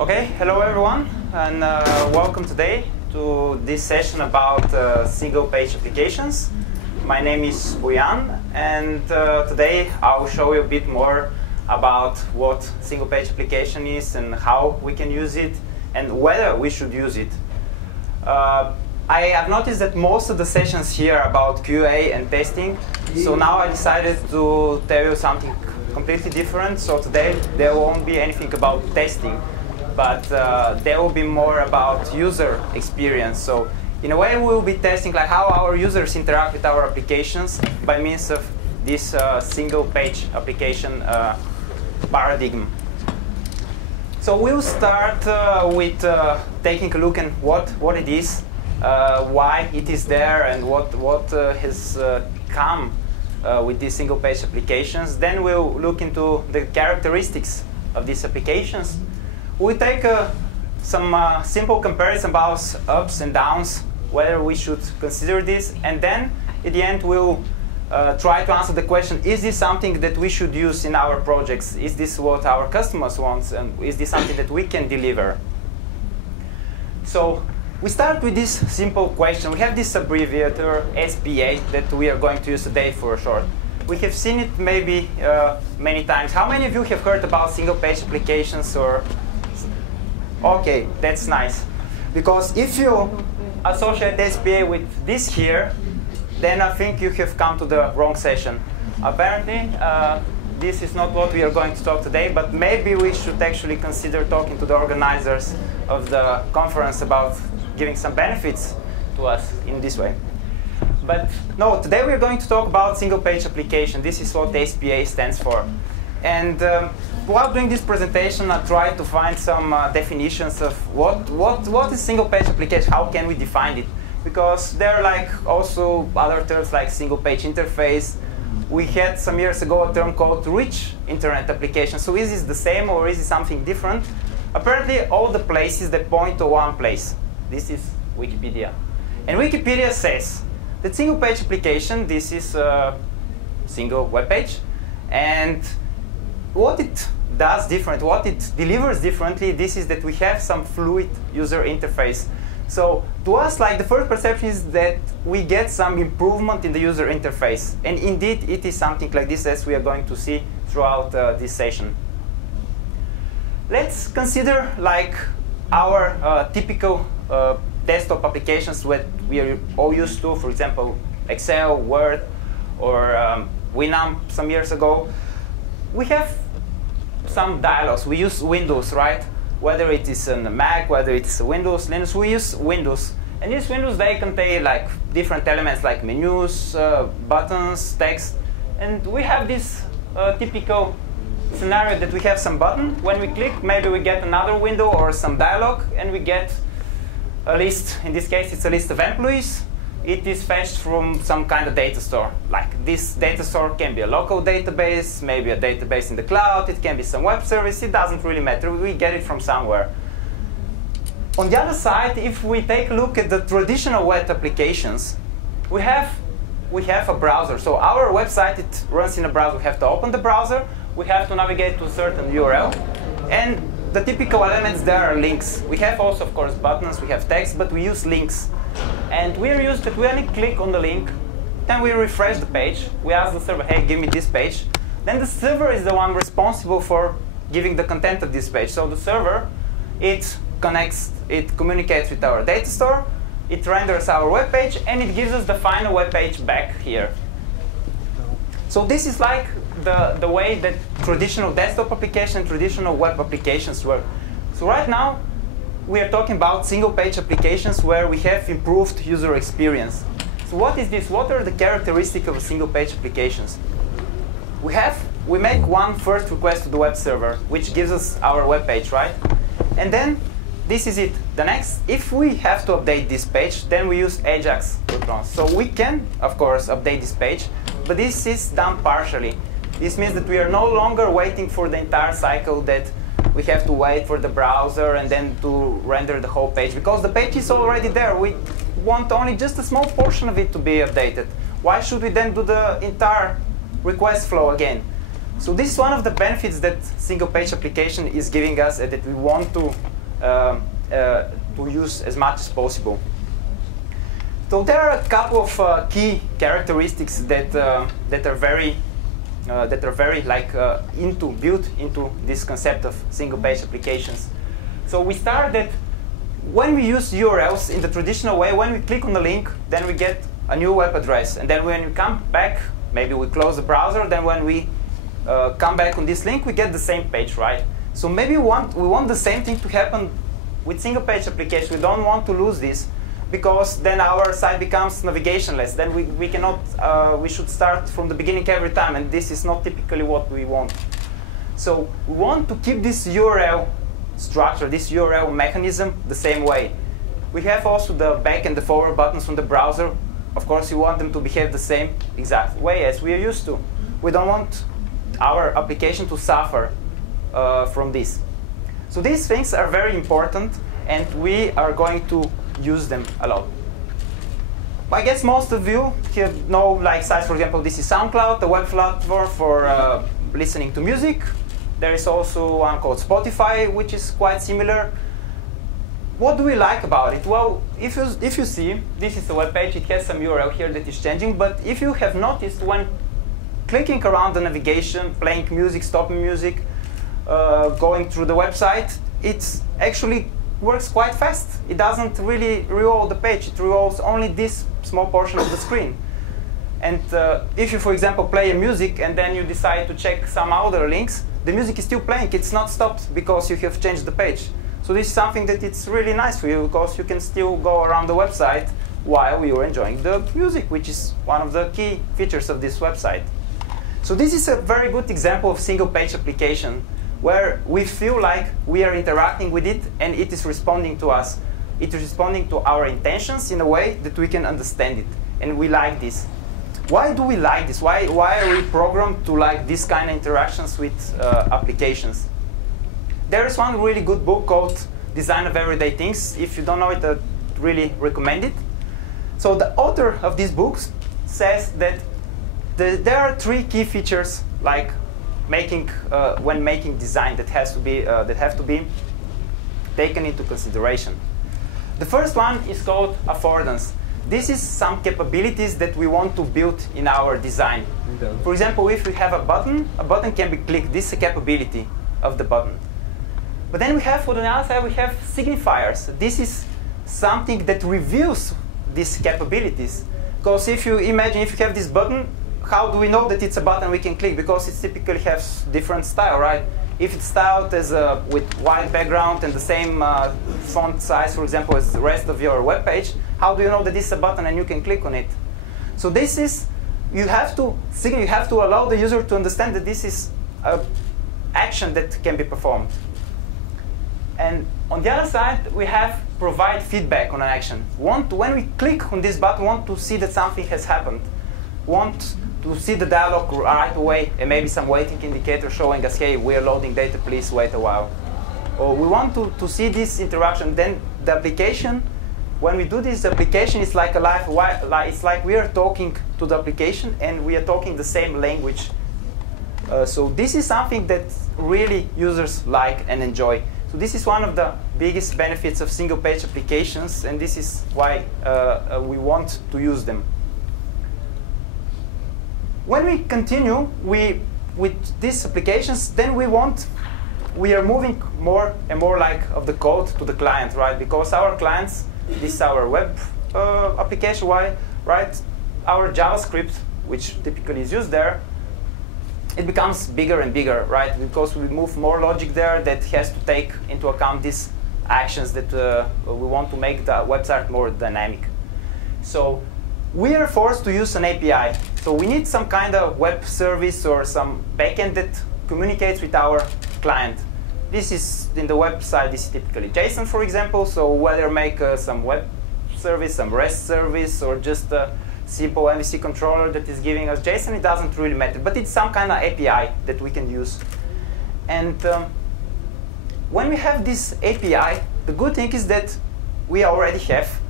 Okay, hello everyone, and welcome today to this session about single-page applications. My name is Boyan, and today I'll show you a bit more about what single-page application is and how we can use it and whether we should use it. I have noticed that most of the sessions here are about QA and testing, so now I decided to tell you something completely different. So today there won't be anything about testing, but there will be more about user experience. So in a way we will be testing like how our users interact with our applications by means of this single-page application paradigm. So we'll start with taking a look at what it is, why it is there, and what has come with these single-page applications. Then we'll look into the characteristics of these applications. We'll take some simple comparison about ups and downs, whether we should consider this, and then at the end we'll try to answer the question, is this something that we should use in our projects? Is this what our customers want, and is this something that we can deliver? So we start with this simple question. We have this abbreviator SPA that we are going to use today for short. We have seen it maybe many times. How many of you have heard about single-page applications? Or okay, that's nice. Because if you associate SPA with this here, then I think you have come to the wrong session. Apparently, this is not what we are going to talk today, but maybe we should actually consider talking to the organizers of the conference about giving some benefits to us in this way. But no, today we are going to talk about single-page application. This is what SPA stands for. And while doing this presentation, I tried to find some definitions of what is single-page application, how can we define it? Because there are like also other terms like single-page interface. We had some years ago a term called rich internet application. So is this the same or is it something different? Apparently all the places that point to one place. This is Wikipedia. And Wikipedia says that single-page application, this is a single web page. And what it does different, what it delivers differently, this is that we have some fluid user interface. So to us, like the first perception is that we get some improvement in the user interface. And indeed, it is something like this as we are going to see throughout this session. Let's consider like our typical desktop applications that we are all used to, for example, Excel, Word, or Winamp some years ago. We have some dialogues. We use Windows, right? Whether it is on a Mac, whether it's Windows, Linux, we use Windows. And these Windows, they contain like different elements like menus, buttons, text. And we have this typical scenario that we have some button. When we click, maybe we get another window or some dialogue, and we get a list. In this case, it's a list of employees. It is fetched from some kind of data store. Like this data store can be a local database, maybe a database in the cloud, it can be some web service, it doesn't really matter, we get it from somewhere. On the other side, if we take a look at the traditional web applications, we have a browser. So our website, it runs in a browser. We have to open the browser, we have to navigate to a certain URL, and the typical elements there are links. We have also, of course, buttons, we have text, but we use links. And we are used that we only click on the link, then we refresh the page. We ask the server, hey, give me this page. Then the server is the one responsible for giving the content of this page. So the server, it connects, it communicates with our data store, it renders our web page, and it gives us the final web page back here. So this is like the way that traditional desktop applications, traditional web applications work. So right now, we are talking about single-page applications where we have improved user experience. So what is this? What are the characteristics of single-page applications? We make one first request to the web server, which gives us our web page, right? And then this is it. The next, if we have to update this page, then we use Ajax returns. So we can, of course, update this page, but this is done partially. This means that we are no longer waiting for the entire cycle that we have to wait for the browser and then to render the whole page, because the page is already there. We want only just a small portion of it to be updated. Why should we then do the entire request flow again? So this is one of the benefits that single-page application is giving us, and that we want to use as much as possible. So there are a couple of key characteristics that are very built into this concept of single-page applications. So we start that when we use URLs in the traditional way, when we click on the link, then we get a new web address, and then when we come back, maybe we close the browser. Then when we come back on this link, we get the same page, right? So maybe we want the same thing to happen with single-page application. We don't want to lose this, because then our site becomes navigationless. Then we cannot. We should start from the beginning every time, and this is not typically what we want. So we want to keep this URL structure, this URL mechanism, the same way. We have also the back and the forward buttons on the browser. Of course, you want them to behave the same exact way as we are used to. We don't want our application to suffer from this. So these things are very important, and we are going to use them a lot. I guess most of you here know, like sites, for example, this is SoundCloud, the web platform for listening to music. There is also one called Spotify, which is quite similar. What do we like about it? Well, if you see, this is the web page. It has some URL here that is changing. But if you have noticed, when clicking around the navigation, playing music, stopping music, going through the website, it actually works quite fast. It doesn't really reroll the page. It rerolls only this small portion of the screen. And if you, for example, play a music and then you decide to check some other links, the music is still playing. It's not stopped because you have changed the page. So this is something that it's really nice for you, because you can still go around the website while you're enjoying the music, which is one of the key features of this website. So this is a very good example of single-page application, where we feel like we are interacting with it and it is responding to us. It is responding to our intentions in a way that we can understand it, and we like this. Why do we like this? Why are we programmed to like this kind of interactions with applications? There is one really good book called Design of Everyday Things. If you don't know it, I really recommend it. So the author of these books says that there are three key features, like when making design, that have to be taken into consideration. The first one is called affordance. This is some capabilities that we want to build in our design. For example, if we have a button can be clicked. This is a capability of the button. But then we have, on the other side, we have signifiers. This is something that reveals these capabilities. Because if you imagine, if you have this button, how do we know that it's a button we can click? Because it typically has different style, right? If it's styled as with white background and the same font size, for example, as the rest of your web page, how do you know that this is a button and you can click on it? So this is, you have to allow the user to understand that this is an action that can be performed. And on the other side, we have provide feedback on an action. When we click on this button, we want to see that something has happened. We want to see the dialog right away, and maybe some waiting indicator showing us, hey, we're loading data, please wait a while. Or we want to see this interaction. Then the application, when we do this, the application is like a live, it's like we are talking to the application and we are talking the same language. So this is something that really users like and enjoy. So this is one of the biggest benefits of single-page applications, and this is why we want to use them. When we continue with these applications, then we are moving more and more like of the code to the client, right? Because our clients, this is our web application, right? Our JavaScript, which typically is used there, it becomes bigger and bigger, right? Because we move more logic there that has to take into account these actions that we want to make the website more dynamic. So we are forced to use an API. So we need some kind of web service or some backend that communicates with our client. This is in the website, this is typically JSON, for example. So whether make some web service, some REST service, or just a simple MVC controller that is giving us JSON, it doesn't really matter. But it's some kind of API that we can use. And when we have this API, the good thing is that we already have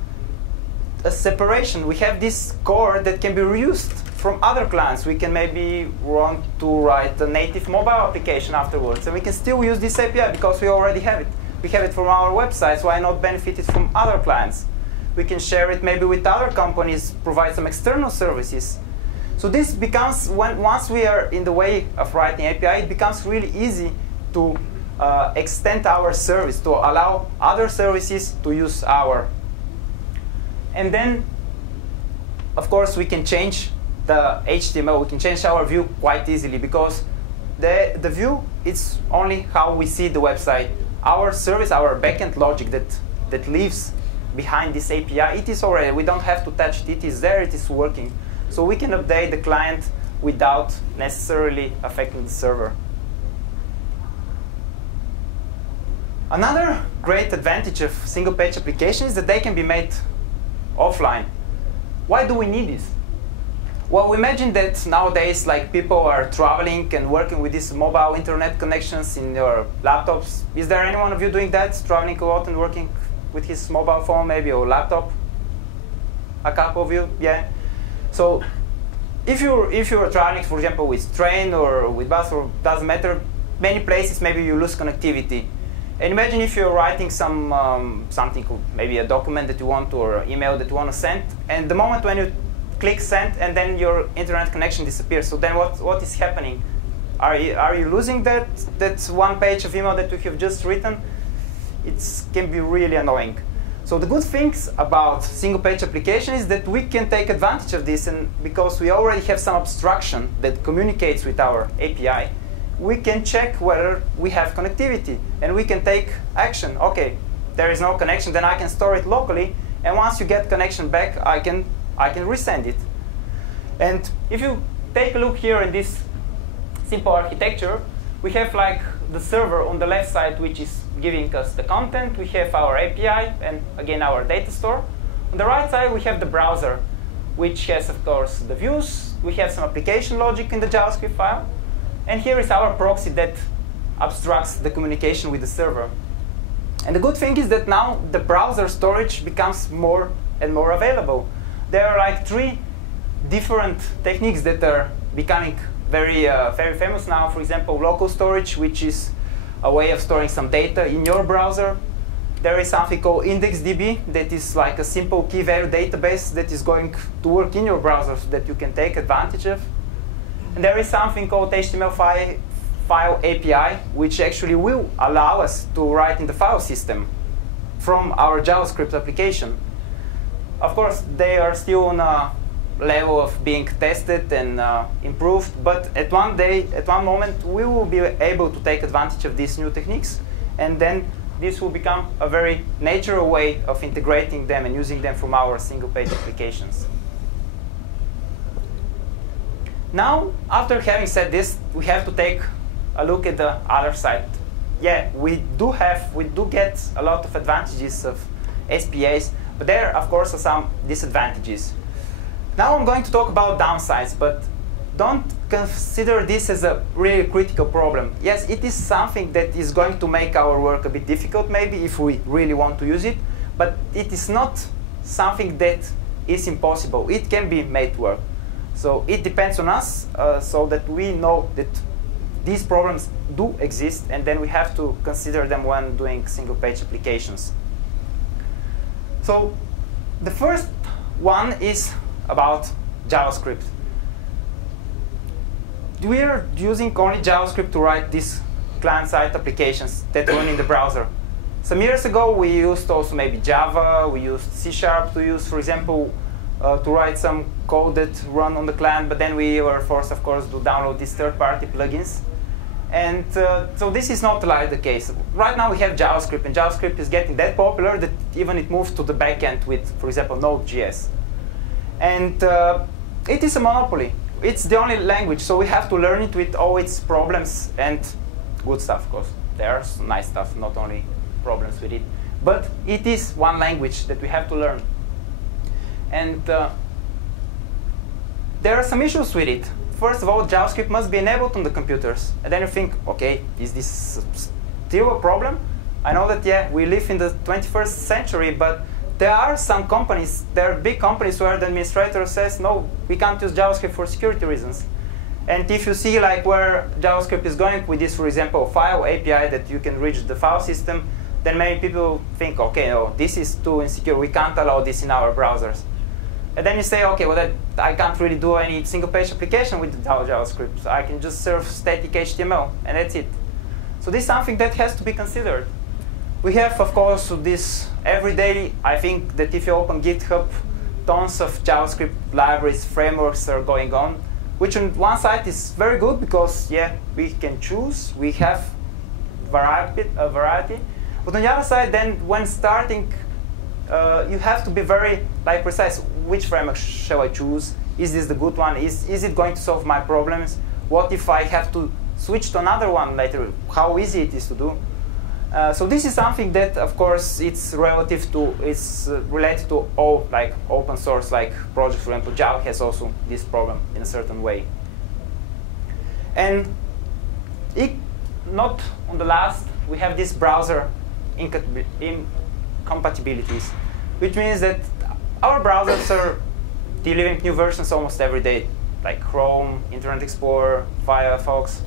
a separation. We have this core that can be reused from other clients. We can maybe want to write a native mobile application afterwards, and we can still use this API because we already have it. We have it from our websites. Why not benefit it from other clients? We can share it maybe with other companies, provide some external services. So this becomes, once we are in the way of writing API, it becomes really easy to extend our service, to allow other services to use our. And then, of course, we can change the HTML. We can change our view quite easily because the view is only how we see the website. Our service, our backend logic that lives behind this API, it is already. We don't have to touch it. It is there. It is working. So we can update the client without necessarily affecting the server. Another great advantage of single-page applications is that they can be made offline. Why do we need this? Well, imagine that nowadays, like, people are traveling and working with these mobile internet connections in your laptops. Is there any one of you doing that, traveling a lot and working with his mobile phone maybe or laptop? A couple of you, yeah. So if you're traveling, for example, with train or with bus, or doesn't matter, many places maybe you lose connectivity. And imagine if you're writing something, maybe a document that you want or email that you want to send, and the moment when you click send, and then your internet connection disappears. So then what is happening? Are you losing that one page of email that you have just written? It can be really annoying. So the good things about single-page application is that we can take advantage of this, and because we already have some abstraction that communicates with our API, we can check whether we have connectivity, and we can take action. OK, there is no connection, then I can store it locally, and once you get connection back, I can resend it. And if you take a look here in this simple architecture, we have like the server on the left side, which is giving us the content. We have our API and, again, our data store. On the right side, we have the browser, which has, of course, the views. We have some application logic in the JavaScript file. And here is our proxy that abstracts the communication with the server. And the good thing is that now the browser storage becomes more and more available. There are like 3 different techniques that are becoming very famous now. For example, local storage, which is a way of storing some data in your browser. There is something called IndexedDB that is like a simple key value database that is going to work in your browser so that you can take advantage of. And there is something called HTML file API, which actually will allow us to write in the file system from our JavaScript application. Of course, they are still on a level of being tested and improved, but at one moment, we will be able to take advantage of these new techniques, and then this will become a very natural way of integrating them and using them from our single-page applications. Now, after having said this, we have to take a look at the other side. Yeah, we do get a lot of advantages of SPAs, but there, of course, are some disadvantages. Now I'm going to talk about downsides, but don't consider this as a really critical problem. Yes, it is something that is going to make our work a bit difficult, maybe, if we really want to use it, but it is not something that is impossible. It can be made to work. So it depends on us, so that we know that these problems do exist, and then we have to consider them when doing single-page applications. So the first one is about JavaScript. We are using only JavaScript to write these client-side applications that run in the browser. Some years ago, we used also maybe Java. We used C# to use, for example, to write some code that run on the client. But then we were forced, of course, to download these third-party plugins. And so this is not like the case. Right now, we have JavaScript, and JavaScript is getting that popular that even it moved to the backend with, for example, Node.js. And it is a monopoly. It's the only language, so we have to learn it with all its problems and good stuff, of course. There's nice stuff, not only problems with it. But it is one language that we have to learn. And there are some issues with it. First of all, JavaScript must be enabled on the computers. And then you think, OK, is this still a problem? I know that, yeah, we live in the 21st century, but there are some companies, there are big companies where the administrator says, no, we can't use JavaScript for security reasons. And if you see like where JavaScript is going with this, for example, file API that you can reach the file system, then many people think, OK, no, this is too insecure. We can't allow this in our browsers. And then you say, OK, well, I can't really do any single-page application with JavaScript. I can just serve static HTML, and that's it. So this is something that has to be considered. We have, of course, this every day. I think that if you open GitHub, tons of JavaScript libraries, frameworks are going on, which on one side is very good because, yeah, we can choose. We have a variety. But on the other side, then when starting, you have to be very precise. Which framework shall I choose? Is this the good one? Is it going to solve my problems? What if I have to switch to another one later? How easy it is to do? So this is something that, of course, it's related to all like open source like projects. For example, Java has also this problem in a certain way. And not on the last, we have this browser incompatibilities, which means that our browsers are delivering new versions almost every day, like Chrome, Internet Explorer, Firefox.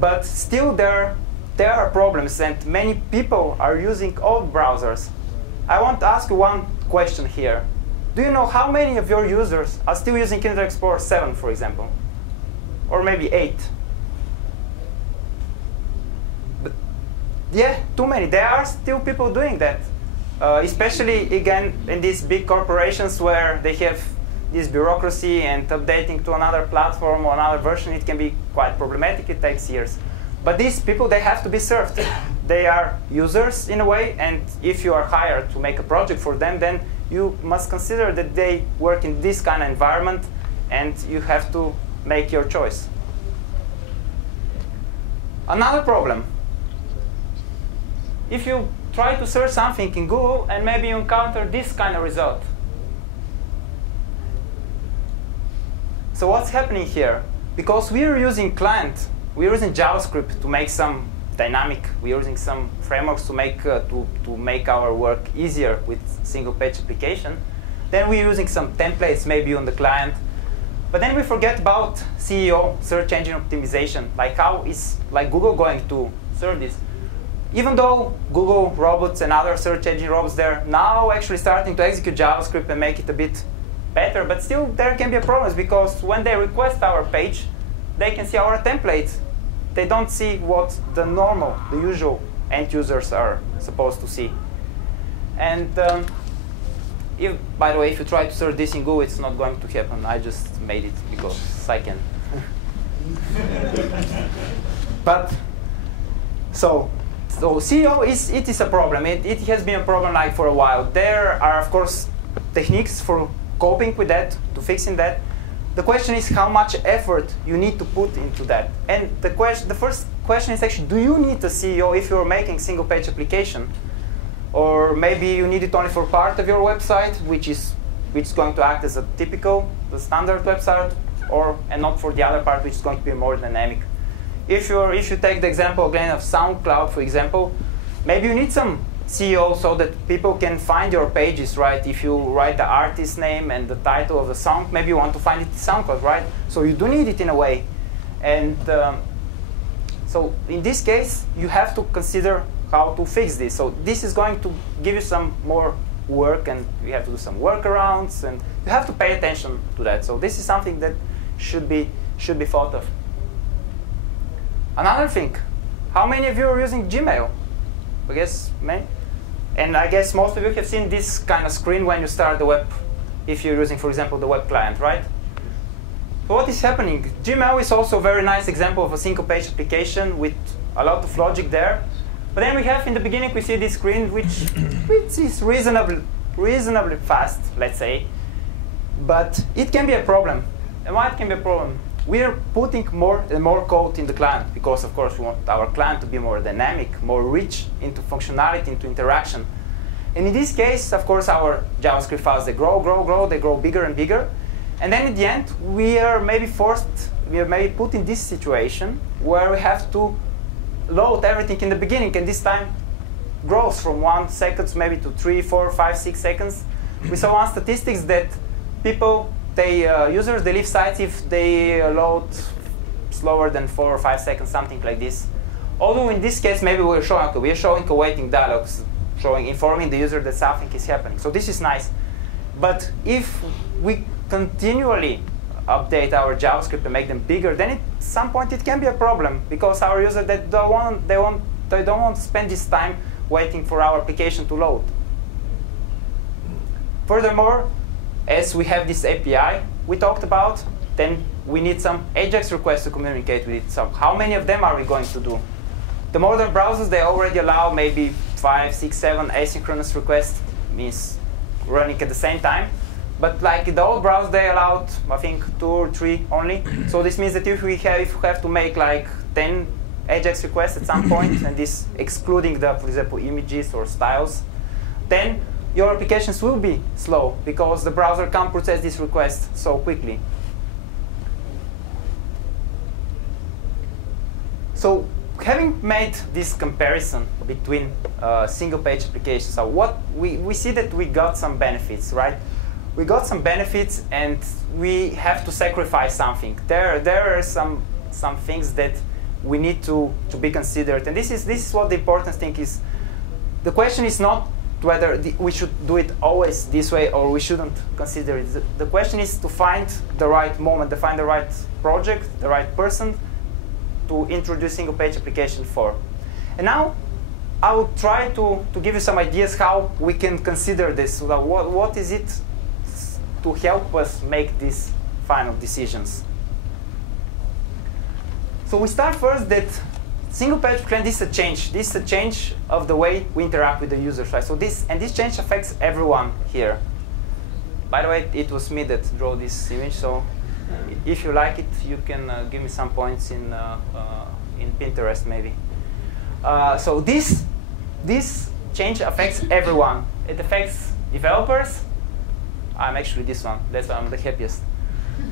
But still there are problems, and many people are using old browsers. I want to ask you one question here. Do you know how many of your users are still using Internet Explorer 7, for example? Or maybe 8? But yeah, too many. There are still people doing that. Especially, again, in these big corporations where they have this bureaucracy and updating to another platform or another version, it can be quite problematic. It takes years. But these people, they have to be served. They are users in a way, and if you are hired to make a project for them, then you must consider that they work in this kind of environment, and you have to make your choice. Another problem. If you try to search something in Google, and maybe you encounter this kind of result. So what's happening here? Because we are using client, we're using JavaScript to make some dynamic. We're using some frameworks to make our work easier with single-page application. Then we're using some templates maybe on the client. But then we forget about SEO, search engine optimization. Like how is Google going to serve this? Even though Google robots and other search engine robots, they're now actually starting to execute JavaScript and make it a bit better, but still there can be problems because when they request our page, they can see our templates. They don't see what the usual end users are supposed to see. And by the way, if you try to search this in Google, it's not going to happen. I just made it because I can. But so SEO is a problem. It has been a problem for a while. There are, of course, techniques for coping with that, to fixing that. The question is how much effort you need to put into that. And the first question is actually, do you need a SEO if you're making single-page application? Or maybe you need it only for part of your website, which is going to act as a the standard website, and not for the other part, which is going to be more dynamic. If you take the example again of SoundCloud, for example, maybe you need some SEO so that people can find your pages, right? If you write the artist name and the title of the song, maybe you want to find it in SoundCloud, right? So you do need it in a way. And so in this case, you have to consider how to fix this. So this is going to give you some more work, and you have to do some workarounds, and you have to pay attention to that. So this is something that should be thought of. Another thing, how many of you are using Gmail? I guess many. And I guess most of you have seen this kind of screen when you start the web, if you're using, for example, the web client, right? So what is happening? Gmail is also a very nice example of a single-page application with a lot of logic there. But then we have, in the beginning, we see this screen, which is reasonably fast, let's say. But it can be a problem. And why it can be a problem? We're putting more and more code in the client because, of course, we want our client to be more dynamic, more rich into functionality, into interaction. And in this case, of course, our JavaScript files, they grow, they grow bigger and bigger. And then at the end, we are maybe put in this situation where we have to load everything in the beginning. And this time, grows from 1 second maybe to 3, 4, 5, 6 seconds. We saw on statistics that people, users, they leave sites if they load slower than 4 or 5 seconds, something like this. Although in this case, maybe we're showing awaiting dialogues, informing the user that something is happening. So this is nice. But if we continually update our JavaScript and make them bigger, then at some point it can be a problem, because our users they don't want to spend this time waiting for our application to load. Furthermore, as we have this API we talked about, then we need some AJAX requests to communicate with it. So how many of them are we going to do? The modern browsers, they already allow maybe 5, 6, 7 asynchronous requests, means running at the same time. But like in the old browser, they allowed, I think, 2 or 3 only. So this means that if we have to make like 10 AJAX requests at some point, and this excluding the, for example, images or styles, then your applications will be slow, because the browser can't process this request so quickly. So having made this comparison between single-page applications, so what we see that we got some benefits, right? We got some benefits, and we have to sacrifice something. There are some things that we need to be considered, and this is what the important thing is. The question is not whether we should do it always this way or we shouldn't consider it. The question is to find the right moment, to find the right project, the right person to introduce single-page application for. And now I will try to give you some ideas how we can consider this. So what is it to help us make these final decisions? So we start first that single-page application, this is a change. This is a change of the way we interact with the users, right? So this change affects everyone here. By the way, it was me that drew this image, so if you like it, you can give me some points in Pinterest, maybe. So this change affects everyone. It affects developers. I'm actually this one. That's why I'm the happiest.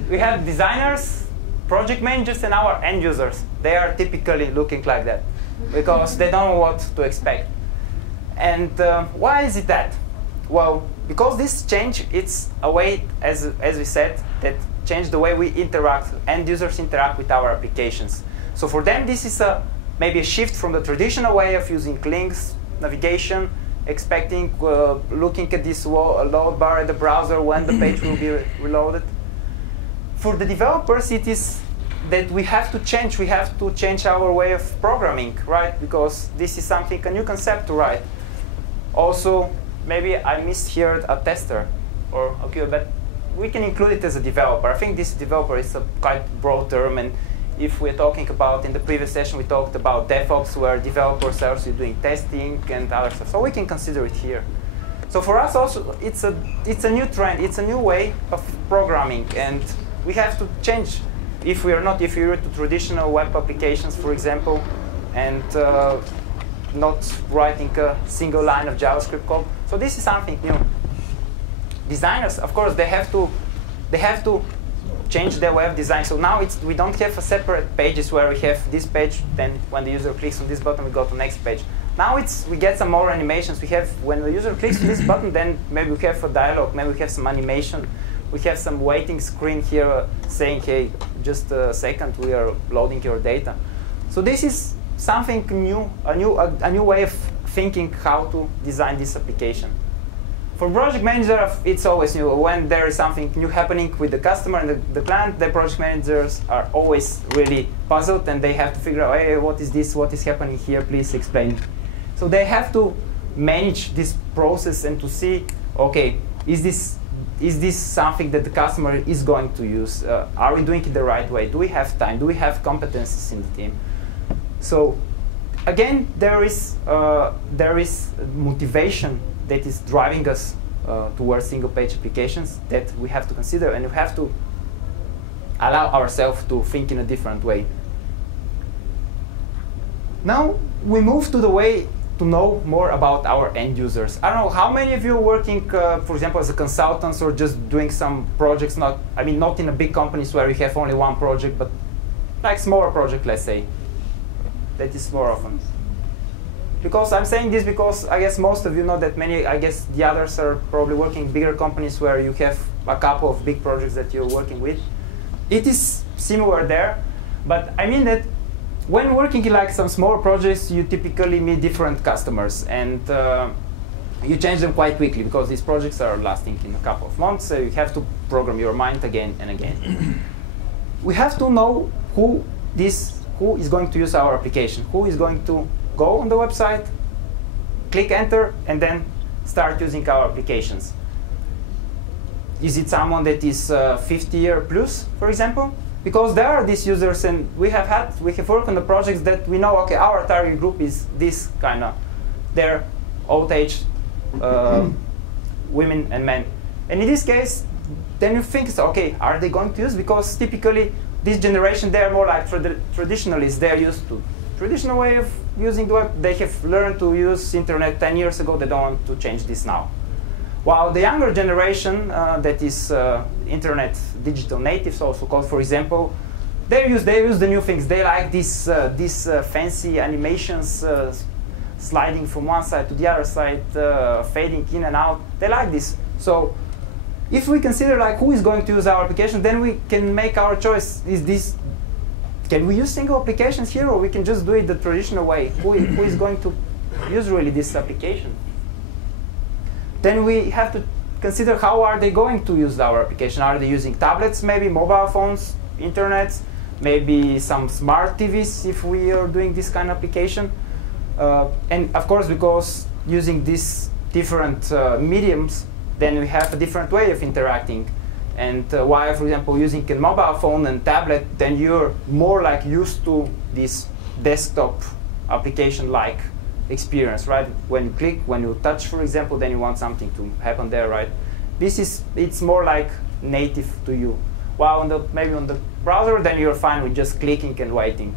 We have designers, project managers, and our end users. They are typically looking like that, because they don't know what to expect. And why is it that? Well, because this change, it's a way, as we said, that change the way we interact, end users interact with our applications. So for them, this is maybe a shift from the traditional way of using links, navigation, expecting, looking at this load bar at the browser when the page will be reloaded. For the developers, it is that we have to change our way of programming, right? Because this is a new concept to write. Also, maybe I missed here a tester or a QA, but we can include it as a developer. I think this developer is a quite broad term, and if we're talking about, in the previous session, we talked about DevOps, where developers are also doing testing and other stuff. So we can consider it here. So for us also, it's a new trend. It's a new way of programming, and we have to change. If you're to traditional web applications, for example, and not writing a single line of JavaScript code. So this is something new. Designers, of course, they have to change their web design. So now we don't have a separate pages where we have this page, then when the user clicks on this button, we go to the next page. Now we get some more animations. We have, when the user clicks on this button, then maybe we have a dialogue, maybe we have some animation. We have some waiting screen here saying, hey, just a second, we are loading your data. So this is something new, a new way of thinking how to design this application. For project manager, it's always new. When there is something new happening with the customer and the client, the project managers are always really puzzled, and they have to figure out, hey, what is this? What is happening here? Please explain. So they have to manage this process and to see, okay, is this something that the customer is going to use? Are we doing it the right way? Do we have time? Do we have competencies in the team? So again, there is motivation that is driving us towards single-page applications that we have to consider, and we have to allow ourselves to think in a different way. Now we move to the way to know more about our end users. I don't know how many of you are working, for example, as a consultants or just doing some projects. Not in a big companies where you have only one project, but like smaller project, let's say. That is more often. Because I'm saying this because I guess most of you know that many, I guess the others are probably working bigger companies where you have a couple of big projects that you're working with. It is similar there, but I mean that when working in like some small projects, you typically meet different customers, and you change them quite quickly because these projects are lasting in a couple of months, so you have to program your mind again and again. We have to know who is going to use our application, who is going to go on the website, click enter, and then start using our applications. Is it someone that is 50 years plus, for example? Because there are these users, and we have worked on the projects that we know, okay, our target group is this kind of, they're old age women and men. And in this case, then you think, okay, are they going to use? Because typically, this generation, they are more like traditionalists. They're used to traditional way of using the web. They have learned to use internet 10 years ago. They don't want to change this now. While the younger generation, that is internet digital natives, also called, for example, they use the new things. They like these fancy animations, sliding from one side to the other side, fading in and out. They like this. So if we consider like who is going to use our application, then we can make our choice. Can we use single applications here, or we can just do it the traditional way? Who is going to use really this application? Then we have to consider how are they going to use our application. Are they using tablets, maybe mobile phones, internet, maybe some smart TVs if we are doing this kind of application? And of course, because using these different mediums, then we have a different way of interacting. And while, for example, using a mobile phone and tablet, then you're more like used to this desktop application-like experience, right? When you click, when you touch, for example, then you want something to happen there, right? It's more like native to you. While maybe on the browser, then you're fine with just clicking and waiting,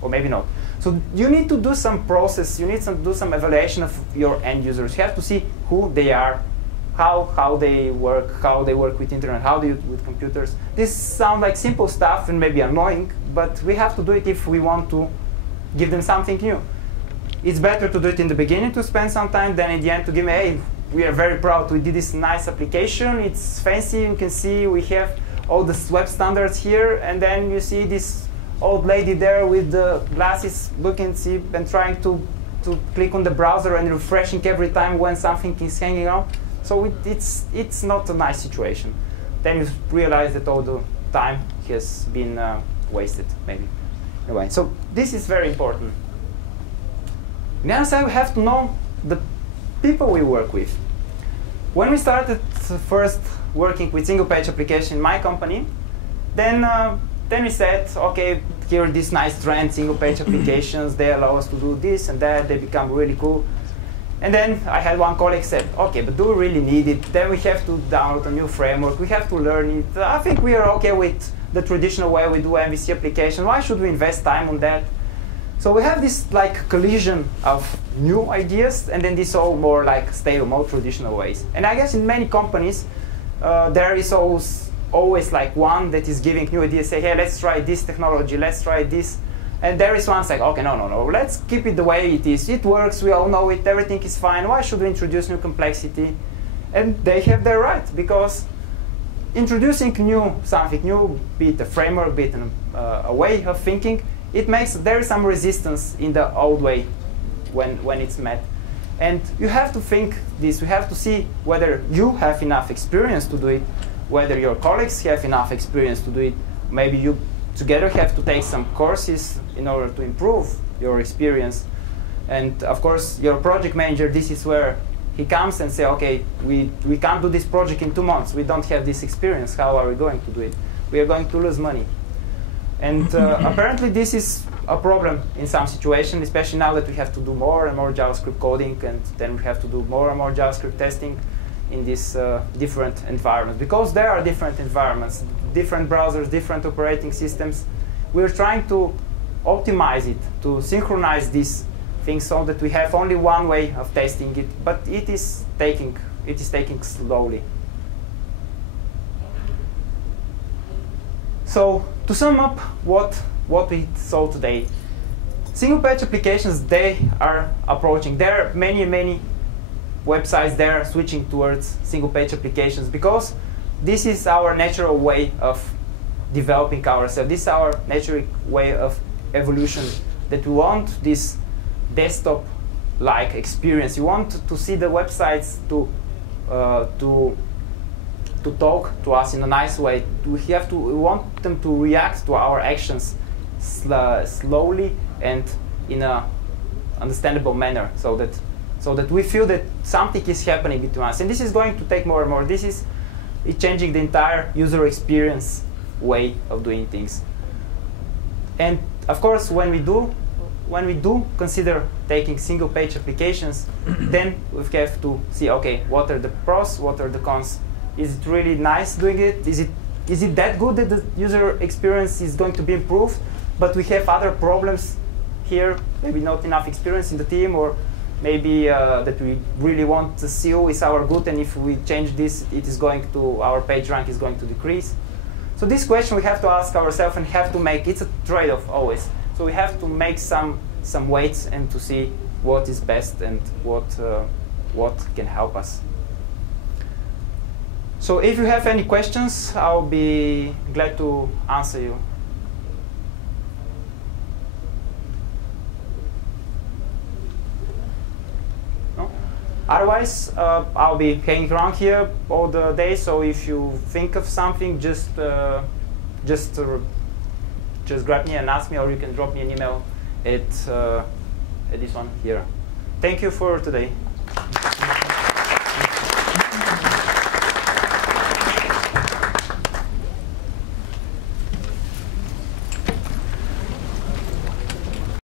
or maybe not. So you need to do some process. You need to do some evaluation of your end users. You have to see who they are, how they work with internet, how they with computers. This sounds like simple stuff and maybe annoying, but we have to do it if we want to give them something new. It's better to do it in the beginning to spend some time than in the end to give me, hey, we are very proud. We did this nice application. It's fancy. You can see we have all the web standards here. And then you see this old lady there with the glasses looking and trying to click on the browser and refreshing every time when something is hanging out. So it's not a nice situation. Then you realize that all the time has been wasted, maybe. Anyway, so this is very important. On the other side, we have to know the people we work with. When we started first working with single-page application in my company, then we said, OK, here are these nice trends, single-page applications. They allow us to do this and that. They become really cool. And then I had one colleague said, OK, but do we really need it? Then we have to download a new framework. We have to learn it. I think we are OK with the traditional way we do MVC application. Why should we invest time on that? So we have this like collision of new ideas, and then this all more like stale, more traditional ways. And I guess in many companies, there is always like one that is giving new ideas, say, hey, let's try this technology, let's try this. And there is one like, OK, no, let's keep it the way it is. It works, we all know it, everything is fine. Why should we introduce new complexity? And they have their right, because introducing something new, be it a framework, be it a way of thinking, there is some resistance in the old way when it's met. And you have to think this. You have to see whether you have enough experience to do it, whether your colleagues have enough experience to do it. Maybe you together have to take some courses in order to improve your experience. And of course, your project manager, this is where he comes and says, OK, we can't do this project in 2 months. We don't have this experience. How are we going to do it? We are going to lose money. And apparently, this is a problem in some situations, especially now that we have to do more and more JavaScript coding, and then we have to do more and more JavaScript testing in these different environments. Because there are different environments, different browsers, different operating systems. We're trying to optimize it, to synchronize these things so that we have only one way of testing it, but it is taking slowly. So to sum up what we saw today, Single-page applications, they are approaching. There are many websites that are switching towards single-page applications because this is our natural way of developing ourselves. This is our natural way of evolution, that we want this desktop-like experience. You want to see the websites to talk to us in a nice way. We want them to react to our actions slowly and in a understandable manner, so that we feel that something is happening between us. And this is going to take more and more. This is changing the entire user experience way of doing things. And of course, when we do consider taking single-page applications, then we have to see, okay, what are the pros, what are the cons? Is it really nice doing it? Is it that good that the user experience is going to be improved, but we have other problems here, maybe not enough experience in the team, or maybe that we really want to see is our good, and if we change this, our page rank is going to decrease. So this question we have to ask ourselves and have to make. It's a trade-off always. So we have to make some weights and to see what is best and what can help us. So if you have any questions, I'll be glad to answer you. No? Otherwise, I'll be hanging around here all the day. So if you think of something, just grab me and ask me, or you can drop me an email at this one here. Thank you for today.